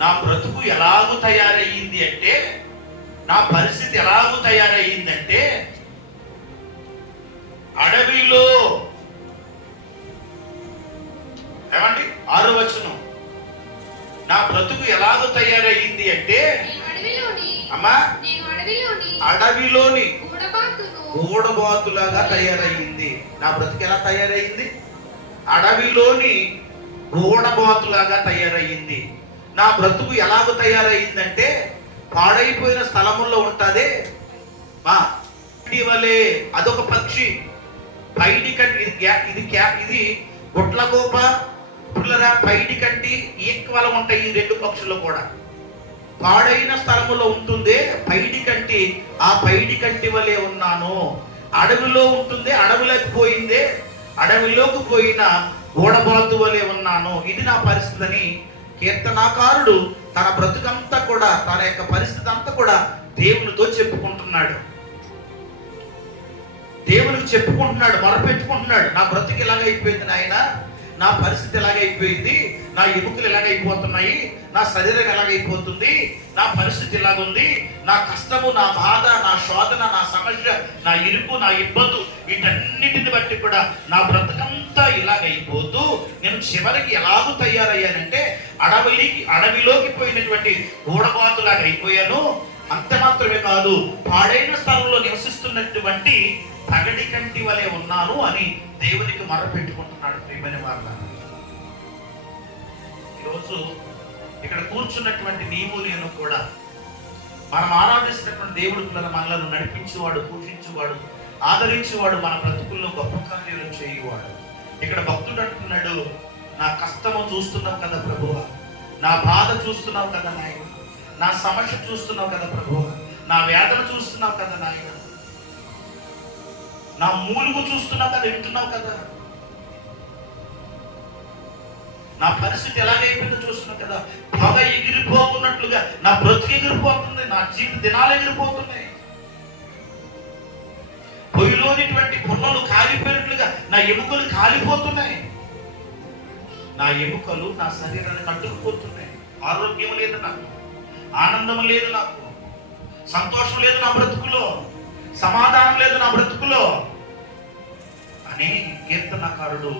నా బ్రతుకు ఎలాగూ తయారయ్యింది అంటే, నా పరిస్థితి ఎలాగూ తయారయ్యిందంటే, అడవిలో ఏమండి 6వ వచనం, నా బ్రతుకు ఎలాగూ తయారయ్యింది అంటే, అమ్మా అడవిలోని గూడబాతులాగా తయారయ్యింది. నా బ్రతుకు ఎలా తయారయ్యింది? అడవిలోని గూడబాతులాగా తయారయ్యింది. నా బ్రతుకు ఎలాగో తయారయ్యిందంటే, పాడైపోయిన స్థలముల్లో ఉంటదే వలే, అదొక పక్షి. పైడి కంటి ఇది గుట్లగోప పుల్లరా, పైడి కంటి ఈక్వల్ ఉంటాయి ఈ 2 పక్షులు కూడా. పాడైన స్థలములో ఉంటుందే పైడి కంటి, ఆ పైడి కంటి వలె ఉన్నాను. అడవిలో ఉంటుంది, అడవిలోకి పోయిందే, అడవిలోకి పోయిన గూడబాతు వలె ఉన్నాను. ఇది నా పరిస్థితి అని కీర్తనాకారుడు తన బ్రతుకంతా కూడా, తన యొక్క పరిస్థితి అంతా కూడా దేవునితో చెప్పుకుంటున్నాడు. దేవునికి చెప్పుకుంటున్నాడు, మొరపెట్టుకుంటున్నాడు. నా బ్రతుకు ఎలాగైపోయింది నాయన, నా పరిస్థితి ఎలాగైపోయింది, నా ఎముకలు ఎలాగైపోతున్నాయి, నా శరీరం ఎలాగైపోతుంది, నా పరిస్థితి ఎలాగుంది, నా కష్టము, నా బాధ, నా శోధన, నా సమస్య, నా ఇరుకు, నా ఇబ్బంది, వీటన్నిటిని బట్టి కూడా నా బ్రతకంతా ఇలాగైపోతూ నేను చివరికి ఎలాగూ తయారయ్యానంటే, అడవిలోకి పోయినటువంటి గూడబాతులాగా అయిపోయాను. అంత మాత్రమే కాదు, పాడైన స్థలంలో నివసిస్తున్నటువంటి పగడి కంటి వలె ఉన్నాను అని దేవునికి మొరపెట్టుకుంటున్నాడు. ప్రియమైన వాళ్ళ, ఈరోజు ఇక్కడ కూర్చున్నటువంటి నీవు నేను కూడా మనం ఆరాధిస్తున్నటువంటి దేవుడు మనలను నడిపించేవాడు, పోషించేవాడు, ఆదరించేవాడు, మన బ్రతుకుల్లో గొప్ప కార్యాలు చేయువాడు. ఇక్కడ భక్తుడు అంటున్నాడు, నా కష్టము చూస్తున్నావు కదా ప్రభువా, నా బాధ చూస్తున్నావు కదా నాయన, నా సమస్య చూస్తున్నావు కదా ప్రభువా, నా వేదన చూస్తున్నావు కదా నాయన, నా మూలుగు చూస్తున్నావు కదా, వింటున్నావు కదా, నా పరిస్థితి ఎలాగైపోయిందో చూస్తున్నావు కదా. పొగ ఎగిరిపోతున్నట్లుగా నా బ్రతుకు ఎగిరిపోతుంది, నా జీవిత దినాలు ఎగిరిపోతున్నాయి. పొయ్యిలోనిటువంటి పుల్లలు కాలిపోయినట్లుగా నా ఎముకలు కాలిపోతున్నాయి. నా ఎముకలు నా శరీరాన్ని కట్టుకుపోతున్నాయి. ఆరోగ్యం లేదు నాకు, ఆనందం లేదు నాకు, సంతోషం లేదు నా బ్రతుకులో, సమాధానం లేదు నా బ్రతుకులో అని కీర్తనకారుడు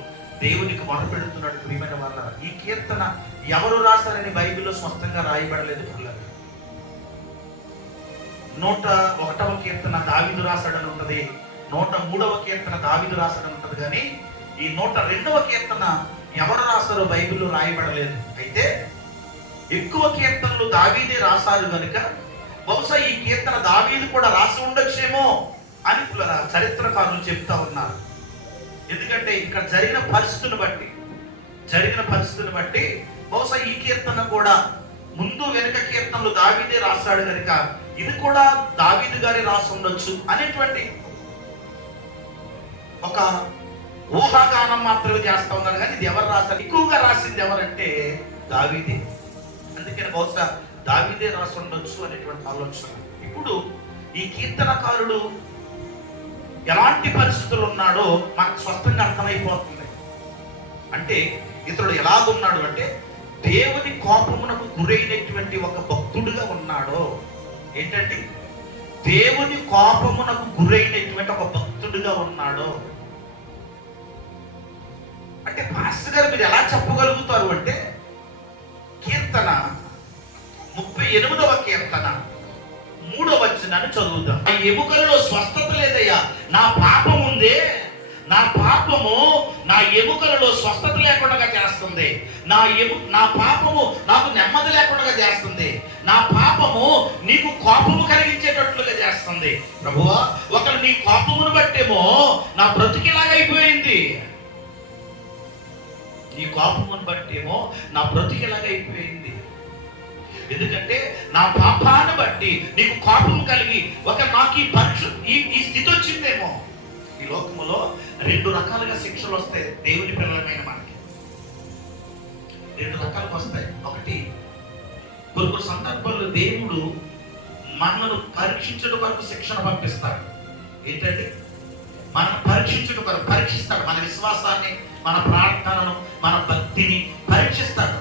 దేవునికి మొరపెడుతున్నాడు. ప్రియమైన వాళ్ళ, ఈ కీర్తన ఎవరు రాశారని బైబిల్లో స్పష్టంగా రాయబడలేదు. 101వ కీర్తన దావీదు రాశాడని ఉంటది, 103వ కీర్తన దావీదు రాశాడని ఉంటది, కానీ ఈ 102వ కీర్తన ఎవరు రాశారో బైబిల్లో రాయబడలేదు. అయితే ఎక్కువ కీర్తనలు దావీదే రాశారు కనుక బహుశా ఈ కీర్తన దావీదు కూడా రాసి ఉండొచ్చేమో అని చరిత్రకారులు చెప్తా ఉన్నారు. ఎందుకంటే ఇక్కడ జరిగిన పరిస్థితిని బట్టి బహుశా ఈ కీర్తన కూడా ముందు వెనుక కీర్తనలు దావీదే రాశాడు కనుక ఇది కూడా దావీదు గారి రాసి ఉండొచ్చు అనేటువంటి ఒక ఊహాగానం మాత్రమే చేస్తా ఉన్నారు. కానీ ఇది ఎవరు రాశారు? ఎక్కువగా రాసింది ఎవరంటే దావీదే. అందుకని బహుశా దావీదే రాసి ఉండొచ్చు అనేటువంటి ఆలోచన. ఇప్పుడు ఈ కీర్తనకారుడు ఎలాంటి పరిస్థితులు ఉన్నాడో మనకు స్పష్టంగా అర్థమైపోతుంది. అంటే ఇతడు ఎలాగున్నాడు అంటే, దేవుని కోపమునకు గురైనటువంటి ఒక భక్తుడుగా ఉన్నాడో. ఏంటంటే దేవుని కోపమునకు గురైనటువంటి ఒక భక్తుడుగా ఉన్నాడో. అంటే పాస్టర్ గారు మీరు ఎలా చెప్పగలుగుతారు అంటే, కీర్తన 38వ కీర్తన 3వ వచనాన్ని చదువుదాం. ఆ ఎముకలలో స్వస్థత లేదయ్యా, నా పాపం ఉందే, నా పాపము నా ఎముకలలో స్వస్థత లేకుండా చేస్తుంది, నా పాపము నాకు నెమ్మది లేకుండా చేస్తుంది, నా పాపము నీకు కోపము కలిగించేటట్లుగా చేస్తుంది. ప్రభువా, ఒకరు నీ కోపమును బట్టేమో నా బ్రతికిలాగైపోయింది, నీ కోపమును బట్టేమో నా బ్రతికిలాగైపోయింది. ఎందుకంటే నా పాపాన్ని బట్టి నీకు కోపం కలిగి నాకు ఈ స్థితి వచ్చిందేమో. ఈ లోకములో 2 రకాలుగా శిక్షలు వస్తాయి దేవుని పిల్లలమైన మనకి. 2 రకాలుగా వస్తాయి. ఒకటి, కొన్ని సందర్భాల్లో దేవుడు మనను పరీక్షించడం వరకు శిక్షణ పంపిస్తాడు. ఏంటంటే మనం పరీక్షించడం వరకు పరీక్షిస్తాడు. మన విశ్వాసాన్ని, మన ప్రార్థనను, మన భక్తిని పరీక్షిస్తాడు.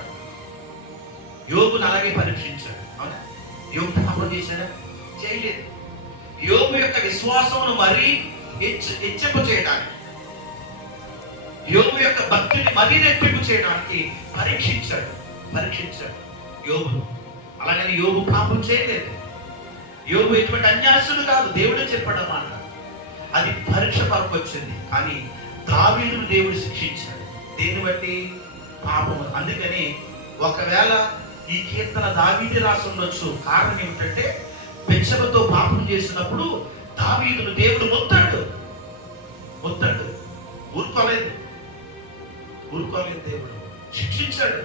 యోబుని అలాగే పరీక్షించాడు. అవునా? యోబు పాపం చేశాడా? చేయలేదు. యోబు యొక్క విశ్వాసమును మరీ హెచ్చింపు చేయడానికి, యోబు యొక్క భక్తిని మరీ రెట్టింపు చేయడానికి పరీక్షించాడు యోబును. అలాగని యోబు పాపం చేయలేదు. యోబు ఎటువంటి అన్యాసుడు కాదు. దేవుడే చెప్పాడన్నమాట. అది పరీక్ష కొరకు వచ్చింది. కానీ దావీదును దేవుడు శిక్షించాడు. దేన్ని బట్టి? పాపము. అందుకని ఒకవేళ ఈ కీర్తన దావీదే రాసి ఉండొచ్చు. కారణం ఏమిటంటే బెత్షెబతో పాపం చేసినప్పుడు దావీదును దేవుడు మొత్తాడు. ఊరుకోలేదు దేవుడు, శిక్షించాడు.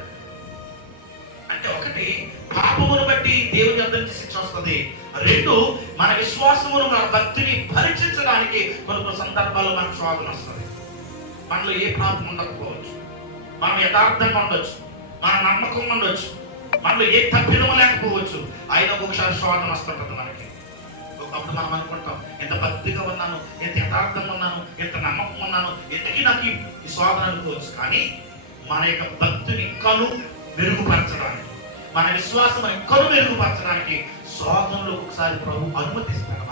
అంటే ఒకటి, పాపమును బట్టి దేవుని అందరికి శిక్ష వస్తుంది. రెండు, మన విశ్వాసమును, మన భక్తిని పరీక్షించడానికి కొన్ని సందర్భాల్లో మనకు శోధన వస్తుంది. మనలో ఏ పాపం ఉండకపోవచ్చు, మనం యథార్థంగా ఉండొచ్చు, మన నమ్మకం ఉండొచ్చు, మనలో ఏ తప్పిదము లేకపోవచ్చు. అయినా ఒకసారి శోధన వస్తుంటుంది మనకి. ఒకప్పుడు మనం అనుకుంటాం, ఎంత భక్తిగా ఉన్నాను, ఎంత యథార్థంగా ఉన్నాను, ఎంత నమ్మకం ఉన్నాను, ఎందుకు నాకు ఈ శోధన అనుకోవచ్చు. కానీ మన యొక్క భక్తిని మెరుగుపరచడానికి, మన విశ్వాసం మెరుగుపరచడానికి శోధనలో ఒకసారి ప్రభు అనుమతిస్తాడు.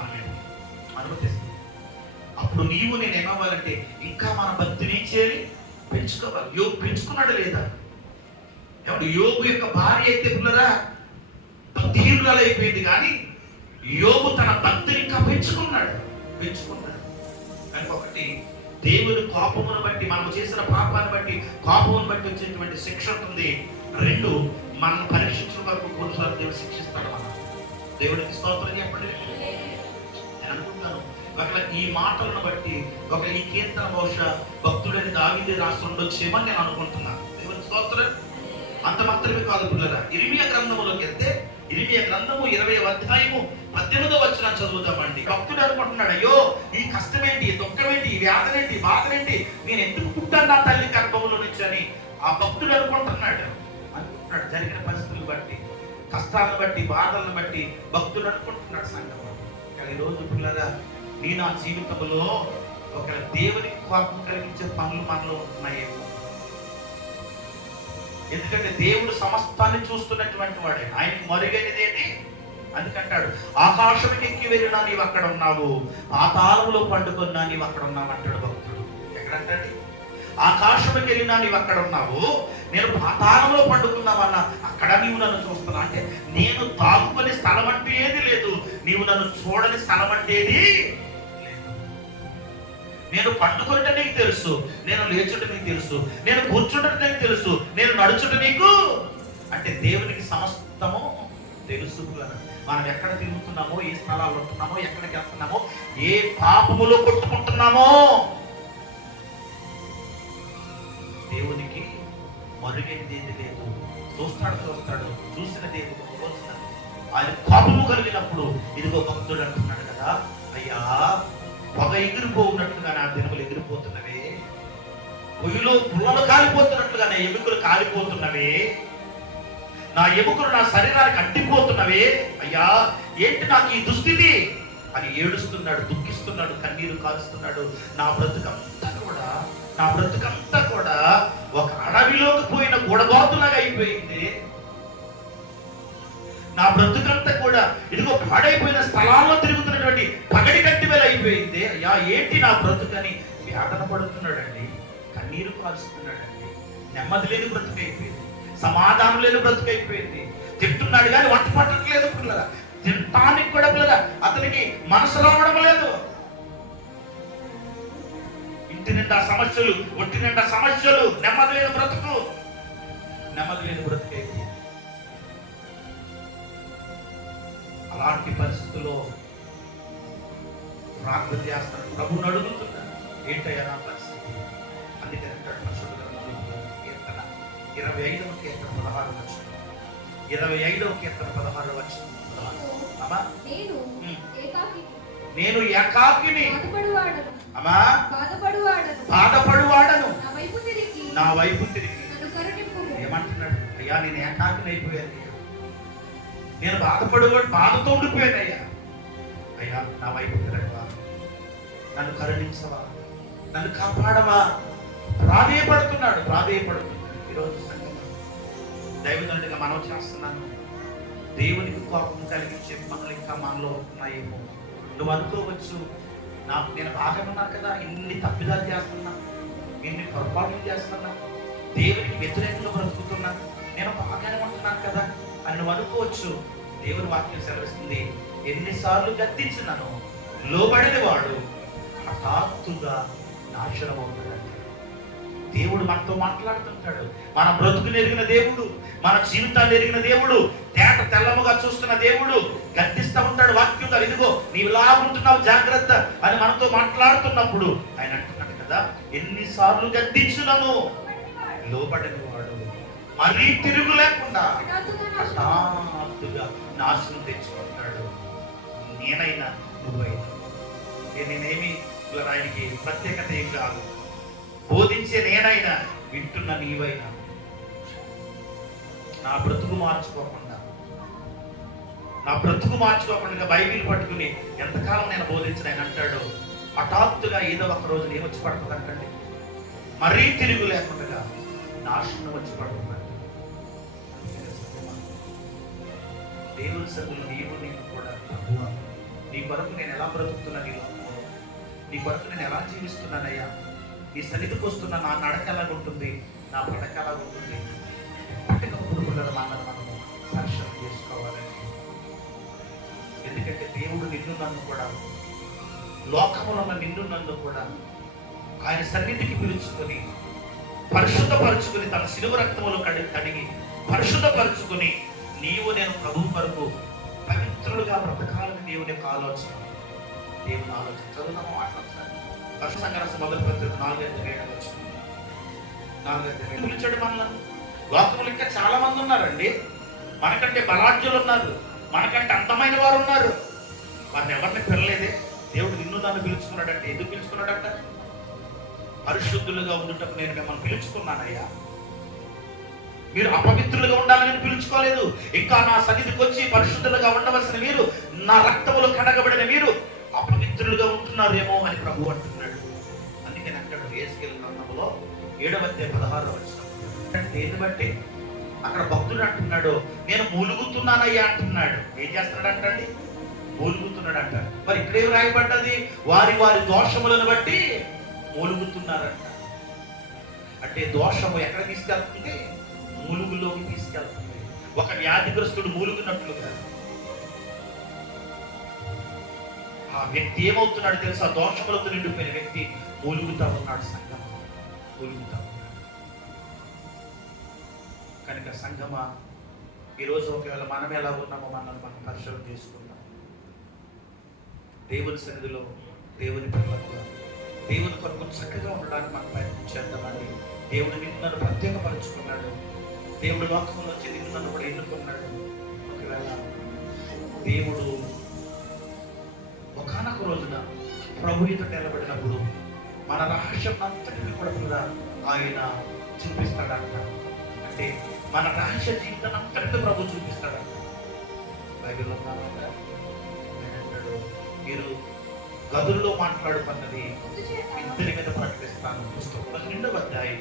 అనుమతిస్తాడు. అప్పుడు నీవు నేను ఏమవ్వాలంటే ఇంకా మన భక్తిని చేరి పెంచుకోవాలి. యోబు పెంచుకున్నాడు లేదా? ఏమంటే యోబు యొక్క భార్య అయితే పిల్లరా భక్తిహీనురాలు అయిపోయింది. కానీ యోబు తన భక్తిని ఇంకా పెంచుకున్నాడు. కనుక ఒకటి, దేవుని కోపమును బట్టి, మనం చేసిన పాపాన్ని బట్టి, కోపమును బట్టి వచ్చేటువంటి శిక్ష ఉంటుంది. రెండు, మనం పరీక్షించిన వరకు కొన్నిసార్లు దేవుడు శిక్షిస్తాడు. మనం దేవుడికి స్తోత్రం చెప్పండి. నేను అనుకుంటాను ఒకవేళ ఈ మాటలను బట్టి ఈ కీర్తన బహుశా భక్తుడని దావీదే రాసి ఉండొచ్చేమని నేను అనుకుంటున్నాను. దేవుని స్తోత్రం. అంత మాత్రమే కాదు పిల్లరా, ఇర్మియా గ్రంథములోకి వెళ్తే ఇర్మియా గ్రంథము 20వ అధ్యాయము 18వ వచనం చదువుతామండి. భక్తుడు అనుకుంటున్నాడు, అయ్యో ఈ కష్టమేంటి, దుఃఖమేంటి, ఈ వేదనేంటి, బాధనేంటి, నేను ఎందుకు పుట్టాను నా తల్లి గర్భంలో నుంచి అని ఆ భక్తుడు అనుకుంటున్నాడు. జరిగిన పరిస్థితులను బట్టి, కష్టాలను బట్టి, బాధలను బట్టి భక్తుడు అనుకుంటున్నాడు సంఘం. కానీ ఈరోజు పిల్లరా, నీ నా జీవితంలో ఒక దేవునికి కోపం కలిగించే పనులు మనలో ఉంటున్నాయేమో. ఎందుకంటే దేవుడు సమస్తాన్ని చూస్తున్నటువంటి వాడే. ఆయనకు మరుగైనది ఏది? అందుకంటాడు, ఆకాశంకి ఎక్కి వెళ్ళినా నీవు అక్కడ ఉన్నావు, పాతాళంలో పండుకున్నా నీవు అక్కడ ఉన్నావు అంటాడు భక్తుడు. ఎక్కడంటే ఆకాశంకి వెళ్ళినా నీవు అక్కడ ఉన్నావు, నేను పాతాళంలో పండుకున్నావన్నా అక్కడ నీవు నన్ను చూస్తున్నా. అంటే నేను తాగుకునే స్థలం అంటే ఏది లేదు, నీవు నన్ను చూడని స్థలం అంటే ఏది లేదు. నేను పండుకుంటే నీకు తెలుసు, నేను లేచుట నీకు తెలుసు, నేను కూర్చుంటే నీకు తెలుసు, నేను నడుచుట నీకు. అంటే దేవునికి సమస్తము తెలుసు. మనం ఎక్కడ తిరుగుతున్నామో, ఏ స్థలాల్లో ఉంటున్నామో, ఎక్కడికి వెళ్తున్నామో, ఏ పాపములో కొట్టుకుంటున్నామో దేవునికి మరుగైనది ఏది లేదు. చూస్తాడు. చూసిన దేవుడు ఆయన కోపము కలిగినప్పుడు ఇదిగో భక్తుడు అంటున్నాడు కదా, అయ్యా పొగ ఎగిరిపోతున్నట్లుగా నా దినములు ఎగిరిపోతున్నవే, పొయ్యిలో పుల్లలు కాలిపోతున్నట్లుగా నా ఎముకలు కాలిపోతున్నవే, నా ఎముకలు నా శరీరానికి అంటిపోతున్నవే. అయ్యా ఏంటి నాకు ఈ దుస్థితి అని ఏడుస్తున్నాడు, దుఃఖిస్తున్నాడు, కన్నీరు కారుస్తున్నాడు. నా బ్రతుకంతా కూడా ఒక అడవిలోకి పోయిన గూడబాతులాగా అయిపోయింది. నా బ్రతుకంతా కూడా ఇదిగో పాడైపోయిన స్థలాల్లో తిరుగుతున్నటువంటి పగడి కట్టి వేల అయిపోయింది. అయ్యా ఏంటి నా బ్రతుకని వేదన పడుతున్నాడండి, కన్నీరు కారుస్తున్నాడండి. నెమ్మది లేని బ్రతుకైపోయింది, సమాధానం లేని బ్రతుకైపోయింది. తింటున్నాడు కానీ వంట పట్టట్లేదు పిల్లల, తింటానికి కూడా పిల్లల అతనికి మనసు రావడం లేదు. ఇంటి నిండా సమస్యలు, ఒంటి నిండా సమస్యలు, నెమ్మది లేని బ్రతుకైపోయింది. అలాంటి పరిస్థితుల్లో ప్రార్థన చేస్తాడు, ప్రభువుని అడుగుతున్నాడు, ఏంటయ్యా నా పరిస్థితి. అందుకని అంటాడు పరిశుద్ధ గ్రంథంలో కీర్తన 25వ కీర్తన 16వ వచనం, 25వ కీర్తన 16వ వచనం. నేను ఏకాకిని, అమ్మా బాధపడువాడను, నా వైపు తిరిగి ఏమంటున్నాడు, అయ్యా నేను ఏకాకిని అయిపోయాను, నేను బాధతో ఉండిపోయానయ్యా. అయ్యా నా వైపు తిరగవా, నన్ను కరుణించవా, నన్ను కాపాడవా. ప్రాధేయపడుతున్నాడు. ఈరోజు దైవజనుడిగా మనం చేస్తున్నాను, దేవునికి కోపం కలిగించే పనులు ఇంకా మనలో ఉన్నాయేమో. నువ్వు అనుకోవచ్చు, నేను బాగానే ఉన్నాను కదా, ఇన్ని తప్పిదాలు చేస్తున్నా, ఇన్ని పొరపాట్లు చేస్తున్నా, దేవునికి వ్యతిరేకంగా బ్రతుకుతున్నా, నేను బాగానే ఉంటున్నాను కదా అని నువ్వు అనుకోవచ్చు. దేవుని వాక్యం సెలవిస్తుంది, ఎన్నిసార్లు గద్దించినాను లోబడిన వాడు హఠాత్తుగా నాశనం అవుతాడు. దేవుడు మనతో మాట్లాడుతుంటాడు. మన బ్రతుకుని ఎరిగిన దేవుడు, మన జీవితాన్ని ఎరిగిన దేవుడు, తేట తెల్లముగా చూస్తున్న దేవుడు గద్దిస్తూ ఉంటాడు వాక్యంగా. ఇదిగో నీవు ఇలా ఉంటున్నావు, జాగ్రత్త అని మనతో మాట్లాడుతున్నప్పుడు ఆయన అంటున్నాడు కదా, ఎన్నిసార్లు గద్దించులను లోబడిన వాడు మరీ తిరుగు లేకుండా హఠాత్తుగా నాశనం తెచ్చుకుంటాడు. నేనైనా నువ్వైనా, నేనేమి ఆయనకి ప్రత్యేకత ఏం కాదు, బోధించే నేనైనా వింటున్న నీవైనా నా బ్రతుకు మార్చుకోకుండా బైబిల్ పట్టుకుని ఎంతకాలం నేను బోధించిన ఆయన అంటాడు, హఠాత్తుగా ఏదో ఒక రోజు నేను వచ్చి పడుతుందంటండి, మరీ తిరుగు లేకుండా నాశనం వచ్చి పడుతుందంట. దేవుని సన్నిధిలో నీవు నేను కూడా, నీ కొరకు నేను ఎలా బ్రతుకుతున్నా, నీ కొరకు నేను ఎలా జీవిస్తున్నానయ్యా, నీ సన్నిధికి వస్తున్న నా నడక ఎలా ఉంటుంది, నా పడక ఎలా ఉంటుంది, పట్టక పురుగుల మనము సాక్ష్యం చేసుకోవాలని. ఎందుకంటే దేవుడు నిన్ను నన్ను కూడా, లోకములో ఉన్న నిన్ను నన్ను కూడా ఆయన సన్నిధికి పిలుచుకొని పరిశుద్ధపరుచుకుని, తన శిలువ రక్తములో కడిగి పరిశుద్ధపరుచుకుని, నీవు నేను ప్రభు కొరకు పవిత్రులుగా బ్రతకాలని దేవుని యొక్క ఆలోచన. దేవుని ఆలోచన చదువుతాము మాట్లాడతారు. ఫస్ట్ సంఘర్షణ మొదటి పత్రిక 4:7 పిలిచాడు మనల్ని. లోకంలో ఇంకా చాలా మంది ఉన్నారండి, మనకంటే బలాఢ్యులు ఉన్నారు, మనకంటే అందమైన వారు ఉన్నారు. వారిని ఎవరిని పిలలేదే. దేవుడు నిన్ను నన్ను పిలుచుకున్నాడంటే ఎందుకు పిలుచుకున్నాడంట? పరిశుద్ధులుగా ఉండుటకు నేను మిమ్మల్ని పిలుచుకున్నానయ్యా. మీరు అపవిత్రులుగా ఉండాలని నేను పిలుచుకోలేదు. ఇంకా నా సన్నిధికి వచ్చి పరిశుద్ధులుగా ఉండవలసిన మీరు, నా రక్తములో కడగబడిన మీరు అపవిత్రులుగా ఉంటున్నారేమో అని ప్రభు అంటున్నాడు. అందుకని అంటాడు యేసయ్య గ్రంథంలో 7:16 దేన్ని బట్టి అక్కడ భక్తుడు అంటున్నాడు, నేను మూలుగుతున్నానయ్యా అంటున్నాడు. ఏం చేస్తున్నాడంటండి? మూలుగుతున్నాడు అంట. మరి ఇక్కడేం రాయబడ్డది? వారి వారి దోషములను బట్టి మూలుగుతున్నారంట. అంటే దోషము ఎక్కడ తీసుకెళ్తుంది? మూలుగులోకి తీసుకెళ్తుంది. ఒక వ్యాధిగ్రస్తుడు మూలుగున్నట్లుగా ఆ వ్యక్తి ఏమవుతున్నాడు తెలుసా? దోషములతో నిండిపోయిన వ్యక్తి మూలుగుతా ఉన్నాడు. సంఘం మూలుగుతా ఉన్నాడు. కనుక సంఘమా, ఈరోజు ఒకవేళ మనం ఎలా ఉన్నామో మనం పరిశీలన చేసుకుందాం. దేవుని సన్నిధిలో, దేవుని పిల్లలుగా, దేవుని కొరకు చక్కగా ఉండడానికి మనం ప్రయత్నం చేద్దామని దేవుడు నిన్ను ప్రత్యేకపరుచుకున్నాడు. దేవుడు లోకంలో వచ్చి నిన్ను కూడా ఎన్నుకున్నాడు. ఒకవేళ దేవుడు ఒకానొక రోజున ప్రభు ఎదుట నిలబడినప్పుడు మన రహస్యం అంతటిని కూడా ఆయన చూపిస్తాడంట. అంటే మన రహస్య జీవితం అంతటిని ప్రభు చూపిస్తాడంట. బైబిల్లో మీరు గదుల్లో మాట్లాడుతున్నది ఇద్దరి మీద ప్రకటిస్తాను. పుస్తకం 2వ అధ్యాయం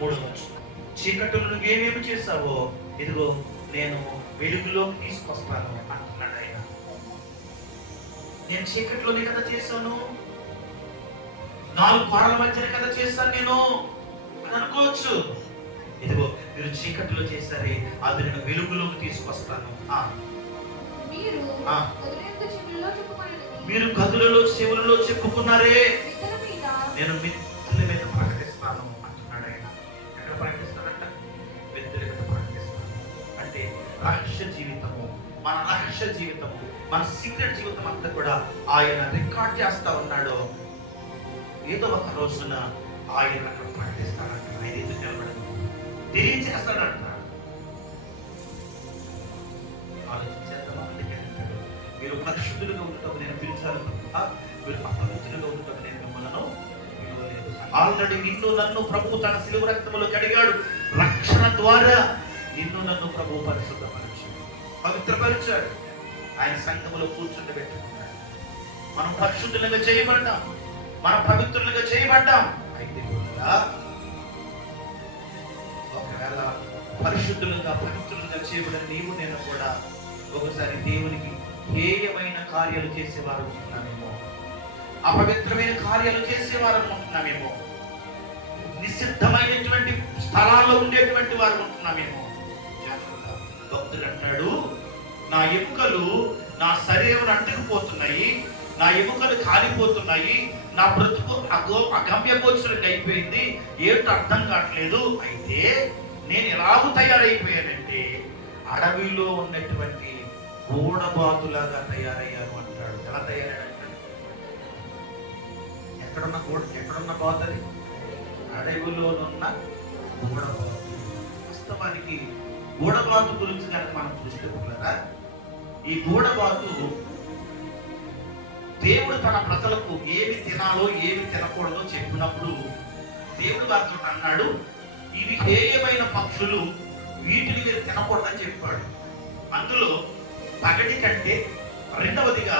3వ వచనం. చీకటిలో నువ్వేమేమి చేశావో ఇదిగో నేను వెలుగులోకి తీసుకొస్తాను అంటున్నాడు ఆయన. నేను చీకటిలోనే కదా చేశాను, 4 గోడల మధ్యనే కదా చేశాను నేను అని అనుకోవచ్చు. ఇదిగో మీరు చీకటిలో చేశారే, అది నేను వెలుగులోకి తీసుకొస్తాను. మీరు గదులలో చెవులలో చెప్పుకున్నారే, నేను మిత్రుల మీద ప్రకటిస్తాను అంటున్నాడు ఆయన. ఎక్కడ ప్రకటిస్తాడంట? మిత్రుల మీద ప్రకటిస్తాను. అంటే రహస్య జీవితము, మన రహస్య జీవితము, మన సీక్రెట్ జీవితం అంతా కూడా ఆయన రికార్డ్ చేస్తా ఉన్నాడు. ఏదో ఒక రోజున ఆయన అక్కడ ప్రకటిస్తాడంట. ఆయన ఎందుకు నిలబడదు, తెలియజేస్తాడంట. ఆలోచించేద్దామా? మీరు పరిశుద్ధులుగా ఉండటం నేను పిలిచాను, మీరు అపవిత్రులుగా ఉండటం నేను మిమ్మల్ని పిలవలేదు. ఆల్రెడీ నిన్ను నన్ను ప్రభు తన శిలువ రక్తములో కడిగాడు. రక్షణ ద్వారా నిన్ను నన్ను ప్రభు పరిశుద్ధపరిచాడు, పవిత్రపరిచాడు. ఆయన సంఘములో కూర్చుండి పెట్టుకున్నాడు. మనం పరిశుద్ధులుగా చేయబడ్డాం, మనం పవిత్రులుగా చేయబడ్డాం. అయితే కూడా ఒకవేళ పరిశుద్ధులుగా పవిత్రులుగా చేయబడిన నీవు నేను కూడా ఒకసారి దేవునికి హేయమైన కార్యాలు చేసేవారు ఉంటున్నామేమో, అపవిత్రమైన కార్యాలు చేసేవారు ఉంటున్నామేమో, నిషిద్ధమైనటువంటి స్థలాల్లో ఉండేటువంటి వారు ఉంటున్నామేమో. జాగ్రత్త. భక్తుడు అంటాడు, నా ఎముకలు నా శరీరం అంటుకుపోతున్నాయి, నా ఎముకలు కాలిపోతున్నాయి, నా బ్రతుకు అగమ్యగోచరంగా అయిపోయింది, ఏంటో అర్థం కావట్లేదు. అయితే నేను ఎలాగూ తయారైపోయానంటే అడవిలో ఉన్నటువంటి గోడబాతులాగా తయారయ్యాను అంటాడు. ఎలా తయారయ్యాడంటాడు? ఎక్కడున్న బాతు అది? అడవిలోనున్న గోడబాతు. వాస్తవానికి గోడబాతు గురించి కనుక మనం చూస్తే, ఈ గోడబాతు దేవుడు తన ప్రజలకు ఏమి తినాలో ఏమి తినకూడదో చెప్పినప్పుడు దేవుడు వారితో అన్నాడు, ఇవి హేయమైన పక్షులు, వీటిని మీరు తినకూడదని చెప్పాడు. అందులో పగటి కంటే రెండవదిగా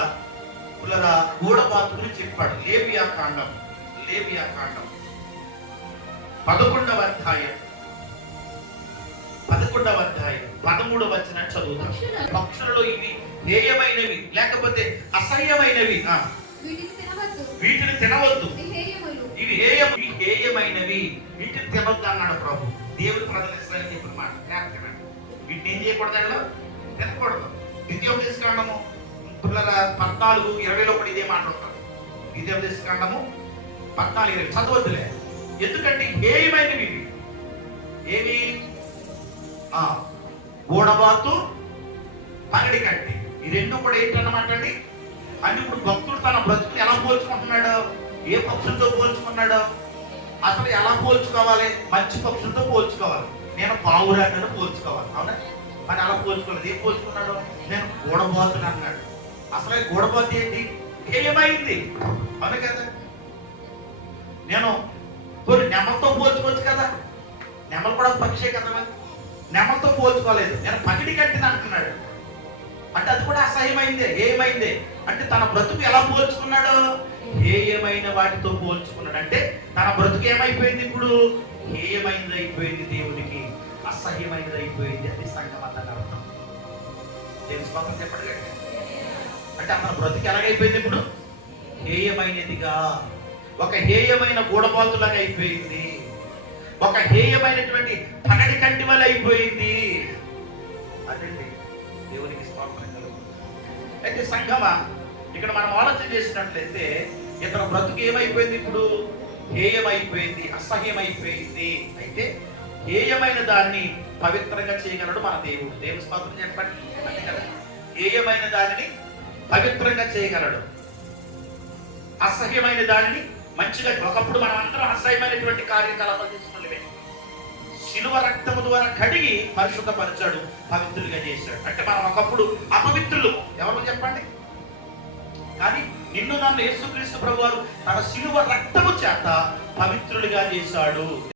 గోడబాతు గురించి చెప్పాడు. లేవియా కాండం 11వ అధ్యాయం 13వ వచనం చదువుతాం. పక్షులలో ఇవి హేయమైనవి లేకపోతే అసహ్యమైనవి, వీటిని తినవద్దు, ఇవి హేయమైనవి, వీటిని తినవద్దు అన్నాడు ప్రభు. దేవుడి ప్రజలు ఇశ్రాయేలు చెప్పిన మాట వీటిని ఏం చేయకూడదు? తినకూడదు. ద్వితీయోపదేశకాండము 14:20 కూడా ఇదే మాట ఉంటారు. ద్వితీయోపదేశకాండము 14:20 చదవద్దులే, ఎందుకంటే హేయమైనవి ఇవి. ఏమి? గోడబాతు, పగడి కంటి, ఈ రెండు కూడా ఏంటన్నమాట అండి. అంటే ఇప్పుడు భక్తుడు తన బ్రతుకుని ఎలా పోల్చుకుంటున్నాడు? ఏ పక్షులతో పోల్చుకున్నాడు? అసలు ఎలా పోల్చుకోవాలి? మంచి పక్షులతో పోల్చుకోవాలి. నేను పావురాన్ని పోల్చుకోవాలి, అవునా? మరి అలా పోల్చుకోలేదు. ఏం పోల్చుకున్నాడు? నేను గోడబాతుని అన్నాడు. అసలు గోడబాతు ఏంటి? హేయమైంది, అవును కదా? నేను కొన్ని నెమలతో పోల్చుకోవచ్చు కదా, నెమలు కూడా పక్షే కదా, నెమలతో పోల్చుకోలేదు. నేను పగిడి కట్టిన అంటున్నాడు అంటే అది కూడా అసహ్యమైందే, హేయమైందే. అంటే తన బ్రతుకు ఎలా పోల్చుకున్నాడు? హేయమైన వాటితో పోల్చుకున్నాడు. అంటే తన బ్రతుకు ఏమైపోయింది? ఇప్పుడు హేయమైనది అయిపోయింది, దేవునికి అసహ్యమైనది అయిపోయింది. అది సంఘం అన్న అర్థం. తెలుసుకోక చెప్పండి. అంటే అతని బ్రతుకు ఎలాగైపోయింది? ఇప్పుడు హేయమైనదిగా, ఒక హేయమైన గూడబాతులాగా అయిపోయింది, ఒక హేయమైనటువంటి పగడి కంటి వల్ల అయిపోయింది. అదండి దేవునికి స్తోత్రం కలుగుతుంది. అయితే సంఘమా, ఇక్కడ మనం ఆలోచన చేసినట్లయితే ఇతర బ్రతుకు ఏమైపోయింది? ఇప్పుడు హేయమైపోయింది, అసహ్యమైపోయింది. అయితే హేయమైన దాన్ని పవిత్రంగా చేయగలడు మన దేవుడు. దేవుని స్తోత్రం చెప్పండి. అంతే కదా? హేయమైన దానిని పవిత్రంగా చేయగలడు, అసహ్యమైన దానిని మంచిగా. ఒకప్పుడు మనం అందరం అసహ్యమైనటువంటి కార్యకలాపాలు చేస్తున్నవే, శిలువ రక్తము ద్వారా కడిగి పరిశుద్ధపరిచాడు, పవిత్రులుగా చేశాడు. అంటే మనం ఒకప్పుడు అపవిత్రులు. ఎవరు చెప్పండి? కానీ నిన్ను నన్ను యేసుక్రీస్తు ప్రభువారు తన శిలువ రక్తము చేత పవిత్రులుగా చేశాడు.